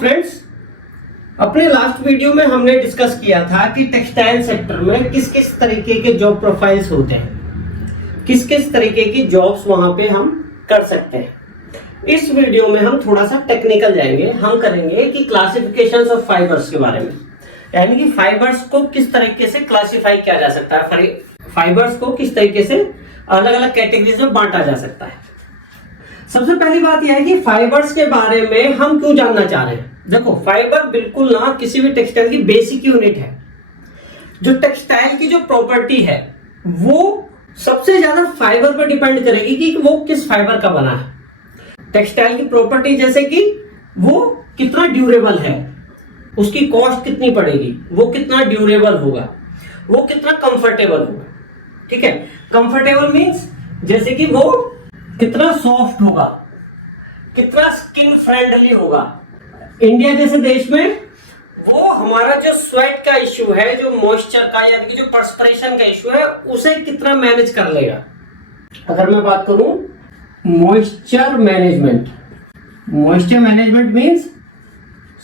Friends, अपने last video में हमने डिस्कस किया था कि टेक्सटाइल सेक्टर में किस किस तरीके के जॉब प्रोफाइल्स होते हैं, किस किस तरीके की जॉब्स वहां पे हम कर सकते हैं। इस वीडियो में हम थोड़ा सा टेक्निकल जाएंगे। हम करेंगे कि क्लासिफिकेशंस ऑफ फाइबर्स के बारे में, यानी कि फाइबर्स को किस तरीके से क्लासिफाई किया जा सकता है, फाइबर्स को किस तरीके से अलग अलग कैटेगरीज में बांटा जा सकता है। सबसे पहली बात यह है कि फाइबर्स के बारे में हम क्यों जानना चाह रहे हैं। देखो, फाइबर बिल्कुल ना किसी भी टेक्सटाइल की बेसिक यूनिट है। जो टेक्सटाइल की जो प्रॉपर्टी है वो सबसे ज्यादा फाइबर पर डिपेंड करेगी कि वो किस फाइबर का बना है। टेक्सटाइल की प्रॉपर्टी जैसे कि वो कितना ड्यूरेबल है, उसकी कॉस्ट कितनी पड़ेगी, वो कितना ड्यूरेबल होगा, वो कितना कंफर्टेबल होगा। ठीक है, कंफर्टेबल मींस जैसे कि वो कितना सॉफ्ट होगा, कितना स्किन फ्रेंडली होगा। इंडिया जैसे देश में वो हमारा जो स्वेट का इश्यू है, जो मॉइस्चर का यानी कि जो पर्सपिरेशन का इश्यू है, उसे कितना मैनेज कर लेगा। अगर मैं बात करूं moisture management, moisture management means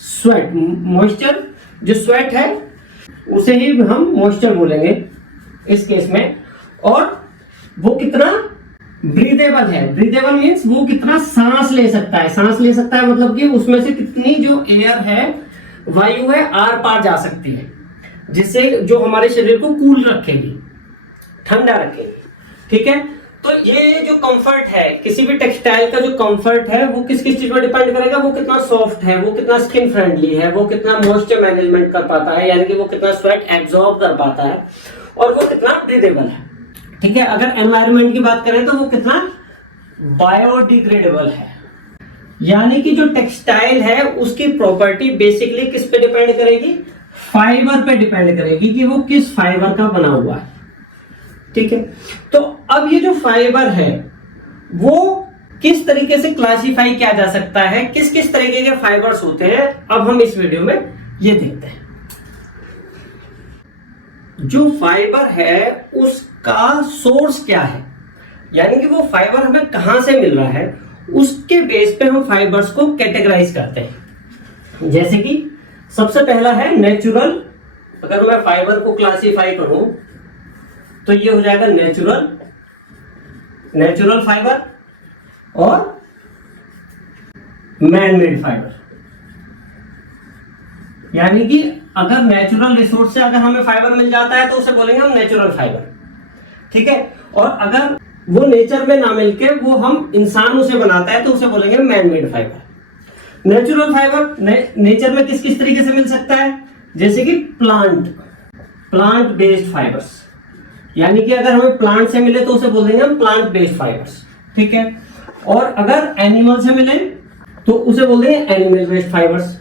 sweat, moisture जो स्वेट है उसे ही हम मॉइस्चर बोलेंगे इस केस में। और वो कितना ब्रीदेबल है, ब्रीदेबल मींस वो कितना सांस ले सकता है। सांस ले सकता है मतलब कि उसमें से कितनी जो एयर है, वायु है, आर पार जा सकती है, जिससे जो हमारे शरीर को कूल रखेगी, ठंडा रखेगी। ठीक है, तो ये जो कंफर्ट है, किसी भी टेक्सटाइल का जो कंफर्ट है वो किस किस चीज पर डिपेंड करेगा। वो कितना सॉफ्ट है, वो कितना स्किन फ्रेंडली है, वो कितना मॉइस्चर मैनेजमेंट कर पाता है, यानी कि वो कितना स्वेट एब्जॉर्ब कर पाता है, और वो कितना ब्रीदेबल है। ठीक है, अगर एनवायरनमेंट की बात करें तो वो कितना बायोडिग्रेडेबल है। यानी कि जो टेक्सटाइल है उसकी प्रॉपर्टी बेसिकली किस पे डिपेंड करेगी, फाइबर पे डिपेंड करेगी कि वो किस फाइबर का बना हुआ है। ठीक है, तो अब ये जो फाइबर है वो किस तरीके से क्लासिफाई किया जा सकता है, किस किस तरीके के फाइबर्स होते हैं, अब हम इस वीडियो में ये देखते हैं। जो फाइबर है उसका सोर्स क्या है, यानी कि वो फाइबर हमें कहां से मिल रहा है, उसके बेस पे हम फाइबर्स को कैटेगराइज करते हैं। जैसे कि सबसे पहला है नेचुरल। अगर मैं फाइबर को क्लासिफाई करूं तो ये हो जाएगा नेचुरल, नेचुरल फाइबर और मैन मेड फाइबर। यानी कि अगर नेचुरल रिसोर्स से अगर हमें फाइबर मिल जाता है तो उसे बोलेंगे हम नेचुरल फाइबर। ठीक है, और अगर वो नेचर में ना मिलके वो हम इंसान उसे बनाता है तो उसे बोलेंगे man made fibre. Natural fibre nature में किस किस तरीके से मिल सकता है, जैसे कि प्लांट बेस्ड फाइबर्स, यानी कि अगर हमें प्लांट से मिले तो उसे बोलेंगे हम प्लांट बेस्ड फाइबर्स। ठीक है, और अगर एनिमल से मिले तो उसे बोलेंगे एनिमल बेस्ड फाइबर्स।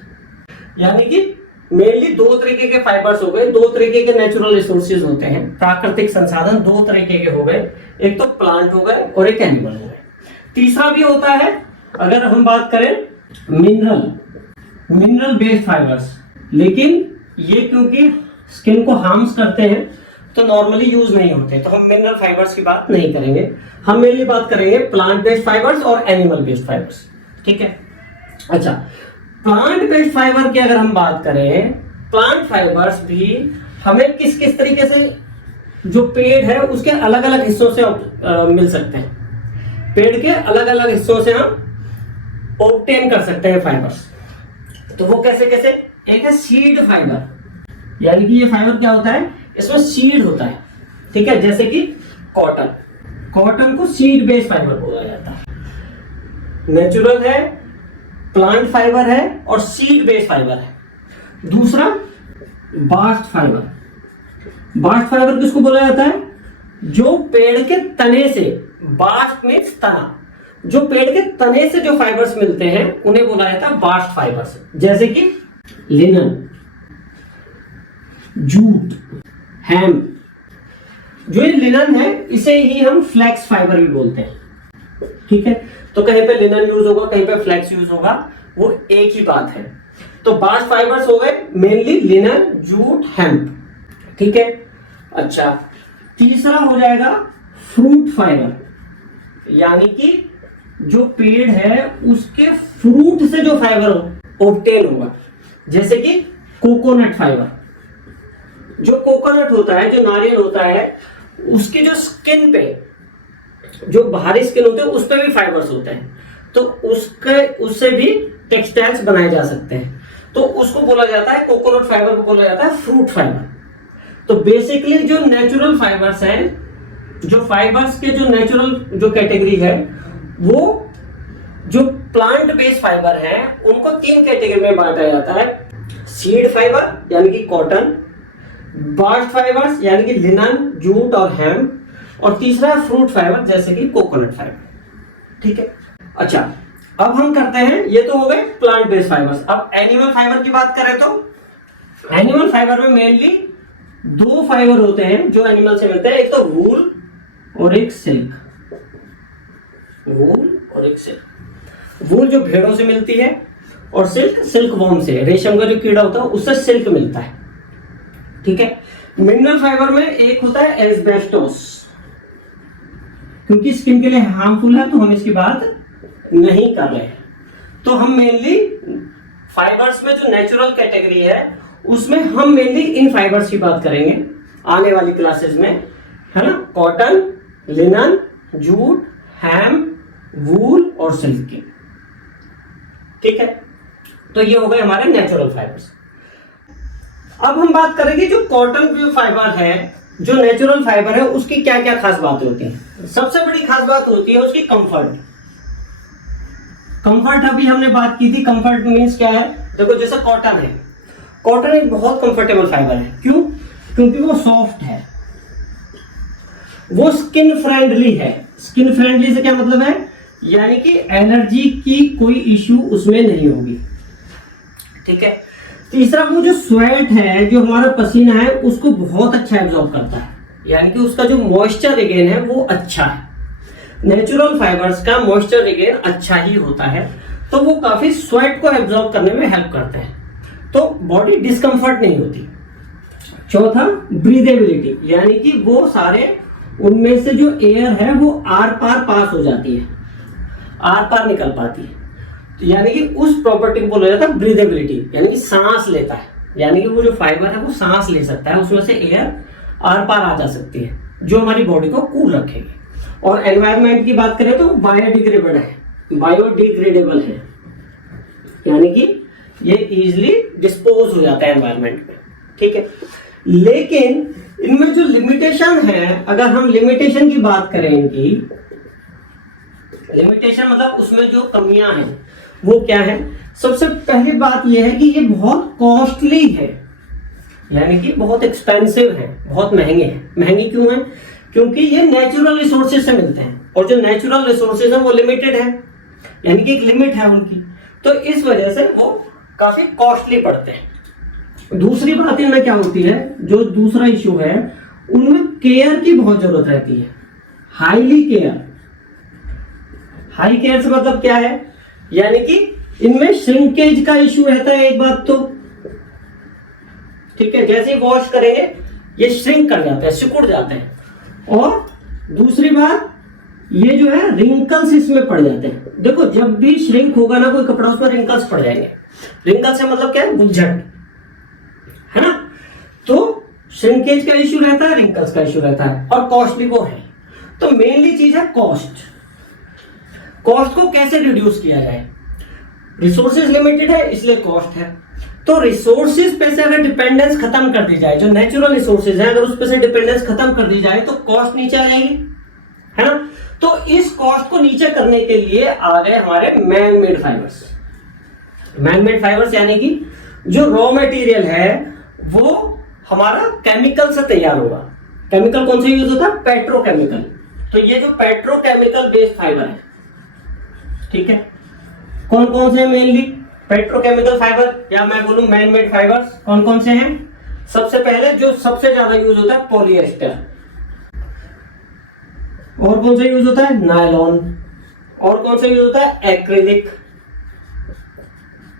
यानी कि मेनली दो तरीके के फाइबर्स हो गए, दो तरीके के नेचुरल रिसोर्सेज होते हैं, प्राकृतिक संसाधन दो तरीके के हो गए, एक तो प्लांट हो गए और एक एनिमल हो गए। तीसरा भी होता है, अगर हम बात करें मिनरल बेस्ड फाइबर्स, लेकिन ये क्योंकि स्किन को हार्म्स करते हैं तो नॉर्मली यूज नहीं होते, तो हम मिनरल फाइबर्स की बात नहीं करेंगे। हम मेनली बात करेंगे प्लांट बेस्ड फाइबर्स और एनिमल बेस्ड फाइबर्स। ठीक है, अच्छा, प्लांट बेस्ड फाइबर की अगर हम बात करें, प्लांट फाइबर्स भी हमें किस किस तरीके से, जो पेड़ है उसके अलग अलग हिस्सों से मिल सकते हैं। पेड़ के अलग अलग हिस्सों से हम ऑब्टेन कर सकते हैं फाइबर्स। तो वो कैसे कैसे, एक है सीड फाइबर, यानी कि ये फाइबर क्या होता है, इसमें सीड होता है। ठीक है, जैसे कि कॉटन को सीड बेस्ड फाइबर बोला जाता है। नेचुरल है, प्लांट फाइबर है और सीड बेस्ड फाइबर है। दूसरा बास्ट फाइबर। बास्ट फाइबर किसको बोला जाता है, जो पेड़ के तने से, बास्ट मींस तना, जो पेड़ के तने से जो फाइबर्स मिलते हैं उन्हें बोला जाता है बास्ट फाइबर्स। जैसे कि लिनन, जूट, हेम्प। जो ये लिनन है इसे ही हम फ्लैक्स फाइबर भी बोलते हैं। ठीक है, तो कहीं पे लिनन यूज होगा, कहीं पे फ्लैक्स यूज होगा, वो एक ही बात है। तो बास्ट फाइबर्स हो गए मेनली लिनन, जूट, हेम्प। ठीक है, अच्छा, तीसरा हो जाएगा फ्रूट फाइबर, यानी कि जो पेड़ है उसके फ्रूट से जो फाइबर ऑब्टेन होगा। जैसे कि कोकोनट फाइबर, जो कोकोनट होता है, जो नारियल होता है, उसके जो स्किन पे, जो बाहरी स्किन होते हैं उस पे भी फाइबर्स होते हैं, तो उससे भी टेक्सटाइल्स बनाए जा सकते हैं। तो उसको बोला जाता है, कोकोनट फाइबर को बोला जाता है फ्रूट फाइबर। तो बेसिकली जो नेचुरल फाइबर्स हैं, जो फाइबर्स के जो नेचुरल जो कैटेगरी है, वो जो प्लांट बेस्ड फाइबर हैं उनको 3 कैटेगरी में बांटा जाता है। सीड फाइबर यानी कि कॉटन, बास्ट फाइबर्स यानी कि लिनन, जूट और हेम, और तीसरा है फ्रूट फाइबर जैसे कि कोकोनट फाइबर। ठीक है, अच्छा अब हम करते हैं, ये तो हो गए प्लांट बेस्ड फाइबर्स। अब एनिमल फाइबर की बात करें तो एनिमल फाइबर में मेनली 2 फाइबर होते हैं जो एनिमल से मिलते हैं, एक तो वूल और एक सिल्क। वूल और एक सिल्क। वूल जो भेड़ों से मिलती है, और सिल्क सिल्क वॉर्म से, रेशम का जो कीड़ा होता है उससे सिल्क मिलता है। ठीक है, मिनरल फाइबर में एक होता है एस्बेस्टोस, क्योंकि स्किन के लिए हार्मफुल है तो हम इसकी बात नहीं कर रहे हैं। तो हम मेनली फाइबर्स में जो नेचुरल कैटेगरी है उसमें हम मेनली इन फाइबर्स की बात करेंगे आने वाली क्लासेस में, है ना। कॉटन, लिनन, जूट, हैम, वूल और सिल्क के। ठीक है, तो ये हो गए हमारे नेचुरल फाइबर्स। अब हम बात करेंगे जो कॉटन जो फाइबर है, जो नेचुरल फाइबर है, उसकी क्या क्या खास बातें होती हैं। सबसे बड़ी खास बात होती है उसकी कंफर्ट। कंफर्ट अभी हमने बात की थी। कंफर्ट मींस क्या है, देखो जैसे कॉटन है, कॉटन एक बहुत कंफर्टेबल फाइबर है। क्यों? क्योंकि वो सॉफ्ट है, वो स्किन फ्रेंडली है। स्किन फ्रेंडली से क्या मतलब है, यानी कि एलर्जी की कोई इश्यू उसमें नहीं होगी। ठीक है, तीसरा वो जो स्वेट है, जो हमारा पसीना है, उसको बहुत अच्छा एब्जॉर्ब करता है, यानी कि उसका जो मॉइस्चर रिगेन है वो अच्छा है। नेचुरल फाइबर्स का मॉइस्चर रिगेन अच्छा ही होता है, तो वो काफी स्वेट को एब्जॉर्ब करने में हेल्प करते हैं, तो बॉडी डिस्कम्फर्ट नहीं होती। चौथा ब्रीदेबिलिटी, यानी कि वो सारे उनमें से जो एयर है वो आर पार पास हो जाती है, आर पार निकल पाती है, तो यानी कि उस प्रॉपर्टी को बोला जाता है ब्रीदेबिलिटी, यानी कि सांस लेता है, यानी कि वो जो फाइबर है वो सांस ले सकता है, उसमें से एयर आर पार आ जा सकती है, जो हमारी बॉडी को कूल रखेगी। और एनवायरनमेंट की बात करें तो बायोडिग्रेडेबल है, बायोडिग्रेडेबल है, यानी कि ये इजीली डिस्पोज हो जाता है एनवायरनमेंट में। ठीक है, लेकिन इनमें जो लिमिटेशन है, अगर हम लिमिटेशन की बात करें, इनकी लिमिटेशन मतलब उसमें जो कमियां हैं वो क्या है। सबसे पहली बात यह है कि ये बहुत कॉस्टली है, यानी कि बहुत एक्सपेंसिव है, बहुत महंगे हैं। महंगे क्यों हैं? क्योंकि ये नेचुरल रिसोर्सेज से मिलते हैं, और जो नेचुरल रिसोर्सेज है वो लिमिटेड है, यानी कि एक लिमिट है उनकी, तो इस वजह से वो काफी कॉस्टली पड़ते हैं। दूसरी बात इनमें क्या होती है, जो दूसरा इश्यू है, उनमें केयर की बहुत जरूरत रहती है, हाईली केयर। हाई केयर से मतलब क्या है, यानी कि इनमें श्रिंकेज का इश्यू रहता है एक बात तो। ठीक है, जैसे ही वॉश करेंगे ये श्रिंक कर जाते हैं, सिकुड़ जाते हैं। और दूसरी बात, ये जो है रिंकल्स इसमें पड़ जाते हैं। देखो जब भी श्रिंक होगा ना कोई कपड़ा, उसमें रिंकल्स पड़ जाएंगे। रिंकल्स से मतलब क्या है, गुलझट, है ना। तो श्रिंकेज का इश्यू रहता है, रिंकल्स का इश्यू रहता है, और कॉस्टली वो है। तो मेनली चीज है कॉस्ट। कॉस्ट को कैसे रिड्यूस किया जाए, रिसोर्सेज लिमिटेड है इसलिए कॉस्ट है, तो रिसोर्सेज पे से अगर डिपेंडेंस खत्म कर दी जाए, जो नेचुरल रिसोर्सेज है अगर उस पे से डिपेंडेंस खत्म कर दी जाए तो कॉस्ट नीचे आएगी, है ना। तो इस कॉस्ट को नीचे करने के लिए आ गए हमारे man made fibres. Man made fibres यानी कि जो रॉ मटेरियल है वो हमारा केमिकल से तैयार होगा। केमिकल कौन सा यूज होता है, पेट्रोकेमिकल। तो ये जो पेट्रोकेमिकल बेस्ड फाइबर है, ठीक है, कौन कौन से हैं मेनली पेट्रोकेमिकल फाइबर, या मैं बोलूं मैन मेड फाइबर्स, कौन कौन से हैं। सबसे पहले जो सबसे ज्यादा यूज होता है पॉलिएस्टर, और कौन सा यूज होता है नायलॉन, और कौन सा यूज होता है एक्रिलिक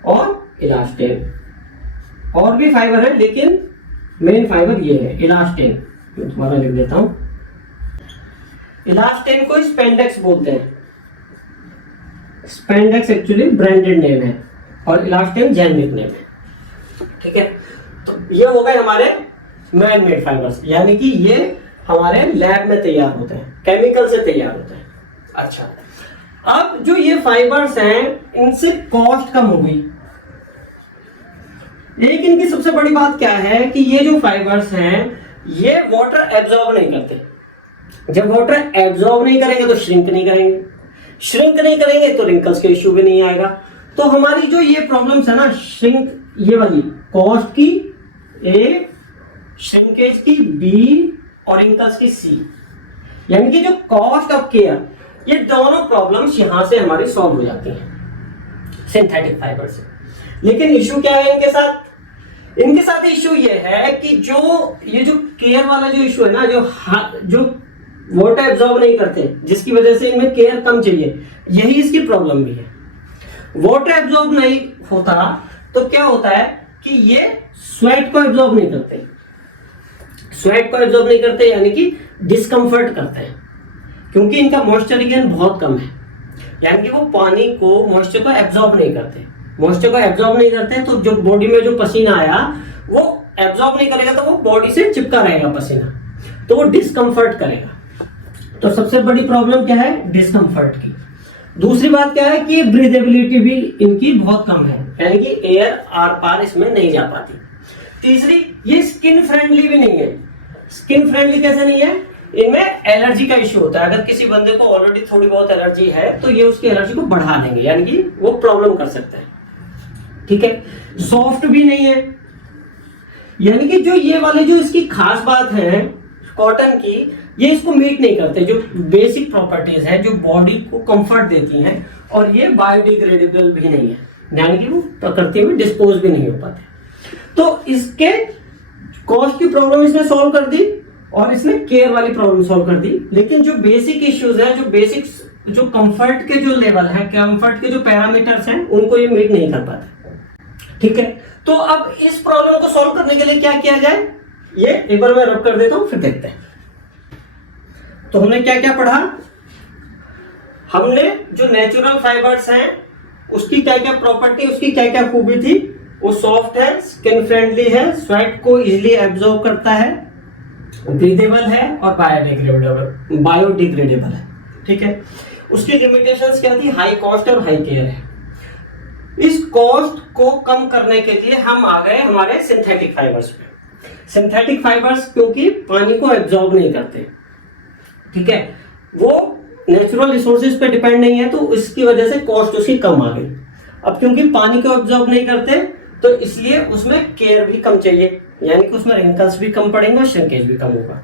और इलास्टेन। और भी फाइबर है लेकिन मेन फाइबर ये है इलास्टेन। मैं तुम्हारा लिख देता हूं, इलास्टेन को स्पेंडेक्स बोलते हैं। स्पेंडेक्स एक्चुअली ब्रांडेड नेम है, और इलास्टिन जेल निकलने में। ठीक है, तो ये हो गए हमारे मैन मेड फाइबर्स, यानी कि ये हमारे लैब में तैयार होते हैं, केमिकल से तैयार होते हैं। अच्छा, अब जो ये फाइबर्स हैं इनसे कॉस्ट कम हो गई। एक इनकी सबसे बड़ी बात क्या है कि ये जो फाइबर्स हैं ये वाटर एब्जॉर्ब नहीं करते। जब वाटर एब्जॉर्ब नहीं करेंगे तो श्रिंक नहीं करेंगे, श्रिंक नहीं करेंगे तो रिंकल्स के इश्यू भी नहीं आएगा। तो हमारी जो ये प्रॉब्लम्स है ना, श्रिंक ये वाली, कॉस्ट की ए, श्रिंकेज की बी और रिंकल्स की सी, यानी कि जो कॉस्ट ऑफ केयर, ये दोनों प्रॉब्लम्स यहां से हमारी सॉल्व हो जाती हैं सिंथेटिक फाइबर से। लेकिन इशू क्या है इनके साथ? इनके साथ इशू ये है कि ये जो केयर वाला जो इशू है ना, जो वाटर एब्जॉर्ब नहीं करते, जिसकी वजह से इनमें केयर कम चाहिए, यही इसकी प्रॉब्लम भी है। वाटर एब्जॉर्ब नहीं होता तो क्या होता है कि ये स्वेट को एब्जॉर्ब नहीं करते, स्वेट को एब्जॉर्ब नहीं करते यानी कि डिस्कम्फर्ट करते हैं, क्योंकि इनका मॉइस्चर गेन बहुत कम है, यानी कि वो पानी को, मॉइस्चर को एब्जॉर्ब नहीं करते। मॉइस्चर को एब्जॉर्ब नहीं करते तो जो बॉडी में जो पसीना आया वो एब्जॉर्ब नहीं करेगा, तो वो बॉडी से चिपका रहेगा पसीना, तो वो डिस्कम्फर्ट करेगा। तो सबसे बड़ी प्रॉब्लम क्या है? डिस्कम्फर्ट की। दूसरी बात क्या है कि ब्रीदेबिलिटी भी इनकी बहुत कम है, यानी कि एयर आर पार इसमें नहीं जा पाती। तीसरी, ये स्किन फ्रेंडली भी नहीं है। स्किन फ्रेंडली कैसे नहीं है? इनमें एलर्जी का इश्यू होता है। अगर किसी बंदे को ऑलरेडी थोड़ी बहुत एलर्जी है तो ये उसकी एलर्जी को बढ़ा देंगे, यानी कि वो प्रॉब्लम कर सकते हैं। ठीक है, सॉफ्ट भी नहीं है, यानी कि जो ये वाले जो इसकी खास बात है कॉटन की, ये इसको मीट नहीं करते जो बेसिक प्रॉपर्टीज हैं जो बॉडी को कंफर्ट देती हैं, और ये बायोडिग्रेडेबल भी नहीं है, यानी कि वो प्रकृति में डिस्पोज भी नहीं हो पाते। तो इसके कॉस्ट की प्रॉब्लम इसने सॉल्व कर दी और इसने केयर वाली प्रॉब्लम सॉल्व कर दी, लेकिन जो बेसिक इश्यूज है, जो बेसिक जो कंफर्ट के जो लेवल है, कंफर्ट के जो पैरामीटर्स हैं, उनको ये मीट नहीं कर पाते। ठीक है, तो अब इस प्रॉब्लम को सॉल्व करने के लिए क्या किया जाए, ये एक बार मैं रब कर देता हूं, फिर देखते हैं। तो हमने क्या क्या पढ़ा? हमने जो नेचुरल फाइबर्स हैं उसकी क्या क्या प्रॉपर्टी, उसकी क्या क्या खूबी थी। वो सॉफ्ट है, स्किन फ्रेंडली है, स्वेट को इजीली एब्जॉर्ब करता है, ब्रीदेबल है और बायोडिग्रेडेबल है। ठीक है, उसकी लिमिटेशंस क्या थी? हाई कॉस्ट और हाई केयर है। इस कॉस्ट को कम करने के लिए हम आ गए हमारे सिंथेटिक फाइबर्स पे। सिंथेटिक फाइबर्स क्योंकि पानी को एब्जॉर्ब नहीं करते, ठीक है, वो नेचुरल रिसोर्सेज पे डिपेंड नहीं है, तो इसकी वजह से कॉस्ट उसकी कम आ गई। अब क्योंकि पानी को एब्जॉर्ब नहीं करते तो इसलिए उसमें केयर भी कम चाहिए, यानी कि उसमें रिंकल्स भी कम पड़ेंगे और श्रिंकेज भी कम होगा।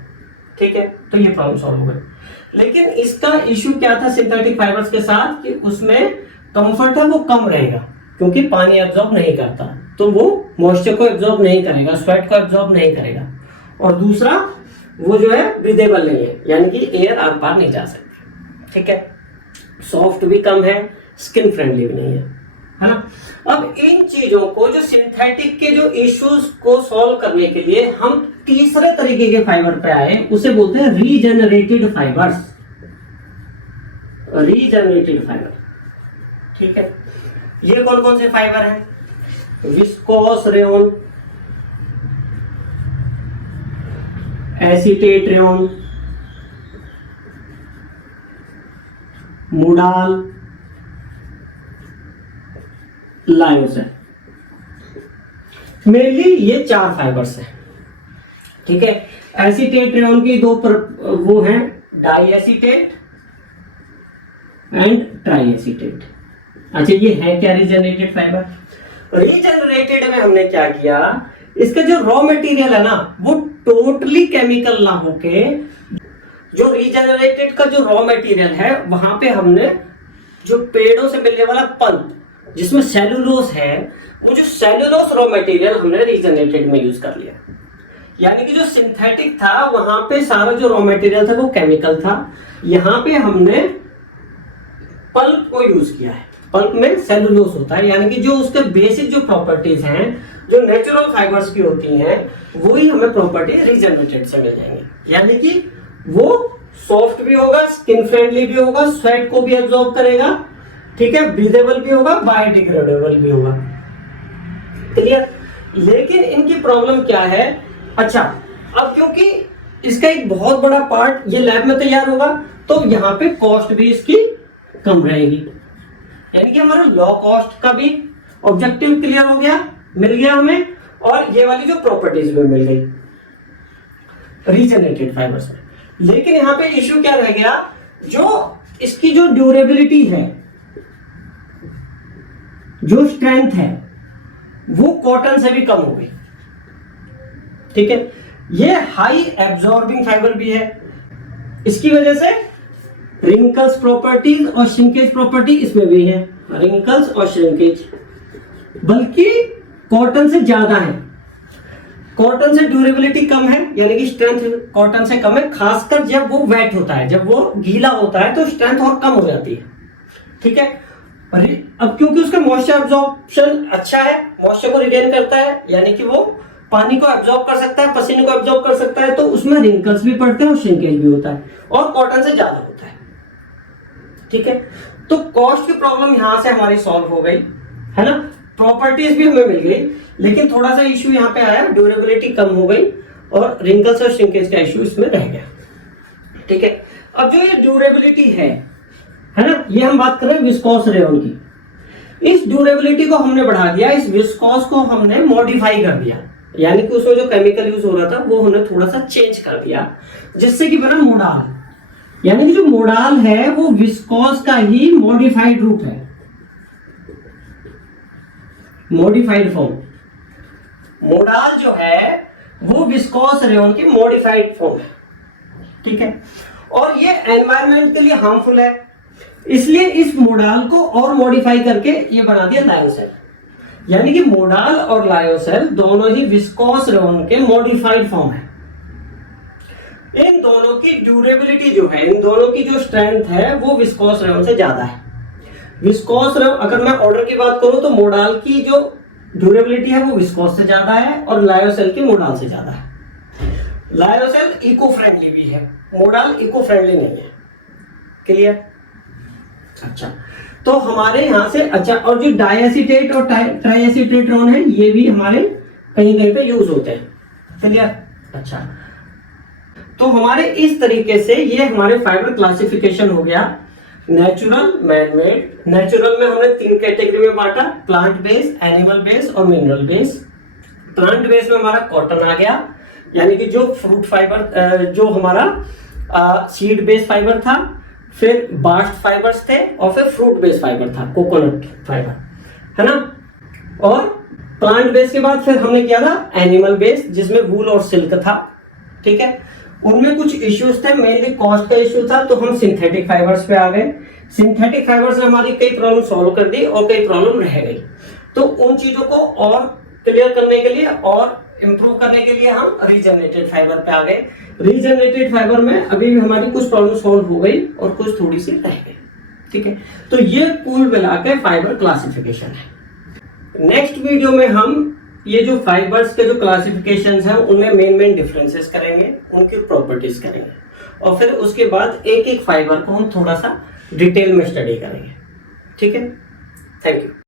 ठीक है, तो ये प्रॉब्लम सॉल्व हो गई। लेकिन इसका इश्यू क्या था सिंथेटिक फाइबर्स के साथ कि उसमें कंफर्ट है वो कम रहेगा, क्योंकि पानी एब्जॉर्ब नहीं करता, तो वो मॉइस्चर को एब्जॉर्ब नहीं करेगा, स्वेट को एब्जॉर्ब नहीं करेगा, और दूसरा वो जो है ब्रीदेबल नहीं है, यानी कि एयर आर पार नहीं जा सकती। ठीक है, सॉफ्ट भी कम है, स्किन फ्रेंडली भी नहीं है ना। अब इन चीजों को, जो सिंथेटिक के जो इश्यूज को सॉल्व करने के लिए हम तीसरे तरीके के फाइबर पे आए, उसे बोलते हैं रीजेनरेटेड फाइबर्स। रीजेनरेटेड फाइबर, ठीक है, ये कौन कौन से फाइबर हैं? Viscose rayon, acetate rayon, modal, lyocell. Mainly ये चार फाइबर्स हैं। ठीक है, एसीटेट रेयन की वो हैं diacetate and triacetate. अच्छा, ये है क्या रीजेनरेटेड फाइबर? रीजेनरेटेड में हमने क्या किया, इसका जो रॉ मटेरियल है ना वो टोटली केमिकल ना होके, जो रीजेनरेटेड का जो रॉ मटेरियल है वहां पे हमने जो पेड़ों से मिलने वाला पल्प जिसमें सेलुलोस है, वो जो सेलुलोस रॉ मटेरियल हमने रीजेनरेटेड में यूज कर लिया। यानी कि जो सिंथेटिक था वहां पे सारा जो रॉ मटेरियल था वो केमिकल था, यहां पे हमने पल्प को यूज किया है। पल्प में सेलुलोस होता है, यानी कि जो उसके बेसिक जो प्रॉपर्टीज हैं जो नेचुरल फाइबर्स की होती हैं वही हमें प्रॉपर्टी रीजेनरेटेड से मिल जाएंगी। यानी कि वो सॉफ्ट भी होगा, स्किन फ्रेंडली भी होगा, स्वेट को भी एब्जॉर्ब करेगा, ठीक है, ब्रीदेबल भी होगा, बायोडिग्रेडेबल भी होगा। क्लियर। लेकिन इनकी प्रॉब्लम क्या है, अच्छा अब क्योंकि इसका एक बहुत बड़ा पार्ट ये लैब में तैयार होगा तो यहाँ पे कॉस्ट भी इसकी कम रहेगी, यानी कि हमारा लो कॉस्ट का भी ऑब्जेक्टिव क्लियर हो गया, मिल गया हमें, और ये वाली जो प्रॉपर्टीज भी मिल गई रीजनरेटेड फाइबर्स में। लेकिन यहाँ पे इश्यू क्या रह गया, जो इसकी जो ड्यूरेबिलिटी है, जो स्ट्रेंथ है, वो कॉटन से भी कम हो गई। ठीक है, ये हाई एब्जॉर्बिंग फाइबर भी है, इसकी वजह से रिंकल्स प्रॉपर्टीज और श्रिंकेज प्रॉपर्टी इसमें भी है, रिंकल्स और श्रिंकेज, बल्कि कॉटन से ज्यादा है। कॉटन से ड्यूरेबिलिटी कम है, यानी कि स्ट्रेंथ कॉटन से कम है, खासकर जब वो वेट होता है, जब वो गीला होता है तो स्ट्रेंथ और कम हो जाती है। ठीक है, अब क्योंकि उसका मॉइस्चर एब्जॉर्प्शन अच्छा है, मॉइस्चर को रिटेन करता है, यानी कि वो पानी को एब्जॉर्ब कर सकता है, पसीने को एब्जॉर्ब कर सकता है, तो उसमें रिंकल्स भी पड़ते हैं और श्रिंकेज भी होता है, और कॉटन से ज्यादा होता है। ठीक है, तो कॉस्ट की प्रॉब्लम यहां से हमारी सॉल्व हो गई है ना, प्रॉपर्टीज भी हमें मिल गई, लेकिन थोड़ा सा इश्यू यहाँ पे आया, ड्यूरेबिलिटी कम हो गई और रिंकल्स और श्रिंकेज का इश्यू इसमें रह गया। ठीक है, अब जो ये ड्यूरेबिलिटी है ना, ये हम बात कर रहे हैं विस्कोस रेयन की। इस ड्यूरेबिलिटी को हमने बढ़ा दिया, इस विस्कोस को हमने मॉडिफाई कर दिया, यानी कि उसमें जो केमिकल यूज हो रहा था वो हमने थोड़ा सा चेंज कर दिया, जिससे कि बना मोडाल। यानी कि जो मोडाल है वो विस्कोस का ही मॉडिफाइड रूप है, मॉडिफाइड फॉर्म। मोडाल जो है वो विस्कोस रेयन की मॉडिफाइड फॉर्म है। ठीक है, और ये एनवायरनमेंट के लिए हार्मफुल है, इसलिए इस मोडाल को और मॉडिफाई करके ये बना दिया लायोसेल। यानी कि मोडाल और लायोसेल दोनों ही विस्कोस रेयन के मॉडिफाइड फॉर्म है। इन दोनों की ड्यूरेबिलिटी जो है, इन दोनों की जो स्ट्रेंथ है वो विस्कोस रेयन से ज्यादा है। विस्कोस रेयन, अगर मैं ऑर्डर की बात करूं तो मोडाल की जो ड्यूरेबिलिटी है वो विस्कोस से ज्यादा है और लायोसेल की मोडाल से ज्यादा है। लायोसेल इको फ्रेंडली भी है, मोडाल इको फ्रेंडली नहीं है। क्लियर? अच्छा, तो हमारे यहां से, अच्छा, और जो डाइएसिटेट और ट्राइएसिटेट रेयन है ये भी हमारे कहीं कहीं पे यूज होते हैं। क्लियर? अच्छा, तो हमारे इस तरीके से ये हमारे फाइबर क्लासिफिकेशन हो गया, नेचुरल, मैनमेड। नेचुरल में हमने 3 कैटेगरी में बांटा, प्लांट बेस, एनिमल बेस और मिनरल बेस। प्लांट बेस में हमारा कॉटन आ गया, यानी कि जो फ्रूट फाइबर, जो हमारा सीड बेस फाइबर था, फिर बास्ट फाइबर्स थे, और फिर फ्रूट बेस फाइबर था, कोकोनट फाइबर, है ना। और प्लांट बेस के बाद फिर हमने किया था एनिमल बेस, जिसमें वूल और सिल्क था। ठीक है, उनमें कुछ इश्यूज थे, मेनली कॉस्ट का इश्यू था, तो हम सिंथेटिक फाइबर्स पे आ गए। सिंथेटिक फाइबर्स ने हमारी कई प्रॉब्लम सॉल्व कर दी और कई प्रॉब्लम रह गई, तो उन चीजों को और क्लियर करने के लिए और इंप्रूव करने के लिए हम रीजनरेटेड फाइबर पे आ गए। रीजनरेटेड फाइबर में अभी भी हमारी कुछ प्रॉब्लम सॉल्व हो गई और कुछ थोड़ी सी रह गई। ठीक है, तो ये कुल मिलाकर फाइबर क्लासिफिकेशन है। नेक्स्ट वीडियो में हम ये जो फाइबर्स के जो क्लासिफिकेशंस हैं उनमें मेन डिफरेंसेस करेंगे, उनकी प्रॉपर्टीज करेंगे, और फिर उसके बाद एक एक फाइबर को हम थोड़ा सा डिटेल में स्टडी करेंगे। ठीक है, थैंक यू।